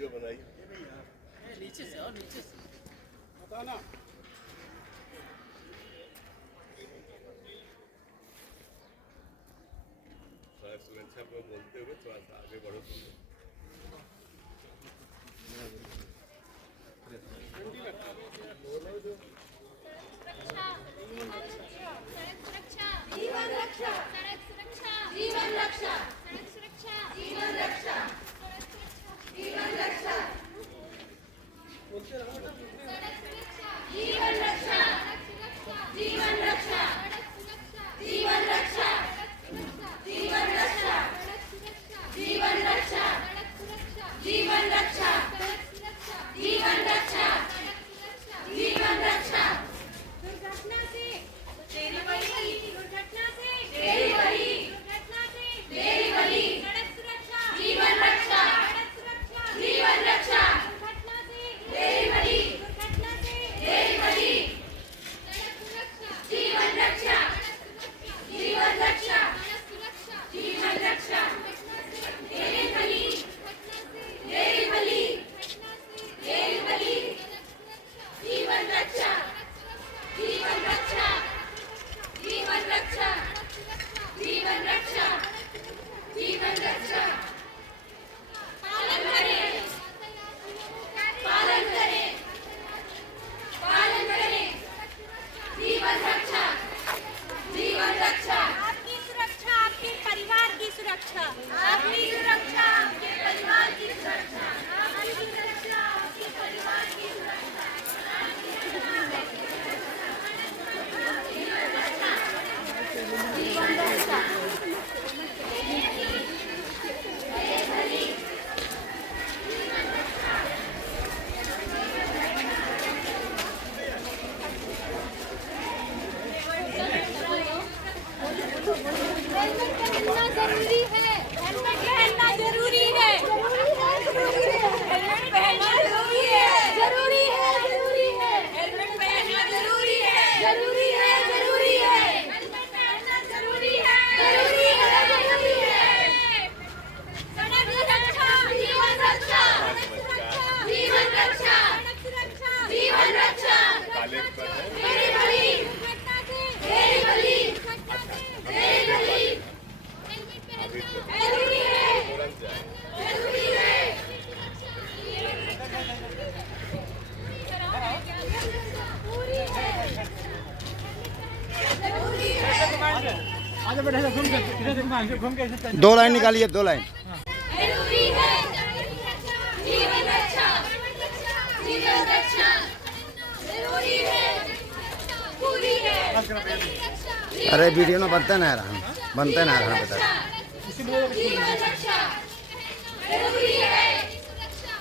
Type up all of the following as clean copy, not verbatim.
Video बनाई नीचे से और नीचे से बताना। सड़क सुरक्षा पर बोलते हुए थोड़ा सा आगे बढ़ो तुम लोग। जीवन रक्षा, सड़क सुरक्षा, जीवन रक्षा, सड़क सुरक्षा, जीवन रक्षा, जीवन रक्षा, सड़क सुरक्षा, जीवन रक्षा, जीवन रक्षा, जीवन रक्षा, जीवन रक्षा, जीवन रक्षा, जीवन रक्षा, जीवन रक्षा, जीवन रक्षा। दुर्घटना से तेरी बली, दुर्घटना से तेरी बली, दुर्घटना से तेरी बली, सड़क सुरक्षा, जीवन रक्षा, सड़क सुरक्षा, जीवन रक्षा, दुर्घटना से तेरी बली, दुर्घटना से तेरी बली, सड़क सुरक्षा, जीवन रक्षा, जीवन रक्षा, जीवन रक्षा, तेरी बली, तेरी बली, तेरी बली, जीवन रक्षा, जीवन रक्षा, जीवन रक्षा, जीवन रक्षा, जीवन रक्षा। पालन करें, पालन करें, पालन करें, जीवन रक्षा, जीवन रक्षा। आपकी सुरक्षा आपके परिवार की सुरक्षा, आपकी सुरक्षा आपके परिवार की सुरक्षा, आपकी सुरक्षा आपके परिवार की सुरक्षा। जीवन रक्षा, हेलमेट पहनना जरूरी है, हेलमेट पहनना जरूरी है, हेलमेट पहनना जरूरी है, जरूरी है, जरूरी है, हेलमेट पहनना जरूरी है, जरूरी है, जरूरी है, हेलमेट पहनना जरूरी है, जरूरी है, जरूरी है। सड़क सुरक्षा, जीवन रक्षा, जीवन रक्षा, सड़क सुरक्षा, जीवन रक्षा, तेरी बली, दुर्घटना से तेरी बली, दुर्घटना से तेरी बली, हेलमेट पहनना जरूरी है, जरूरी है, पूरी है, जरूरी है। आगे बढ़े घूम के इधर से घूम के ऐसे दो लाइन निकालिए, दो लाइन। जरूरी है, जीवन रक्षा, जीवन रक्षा, जरूरी है, पूरी है, अरे वीडियो में बनता ना रहा, बनता ना रहा बता। जीवन रक्षा, जरूरी है,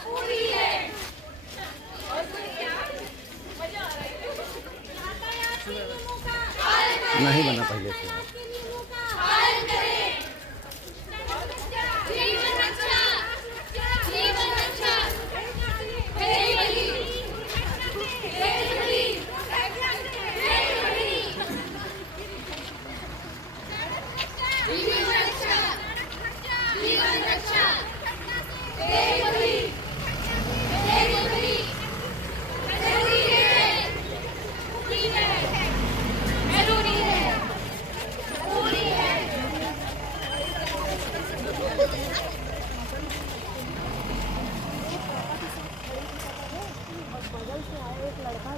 पूरी है। नहीं बना पहले से। पालन करें, जीवन रक्षा, जीवन रक्षा, तेरी बली, तेरी बली, तेरी बली, जीवन रक्षा, जीवन रक्षा, तेरी बली, तेरी बली, जरूरी है, पूरी है, जरूरी है, पूरी है। बगल से आए एक लड़का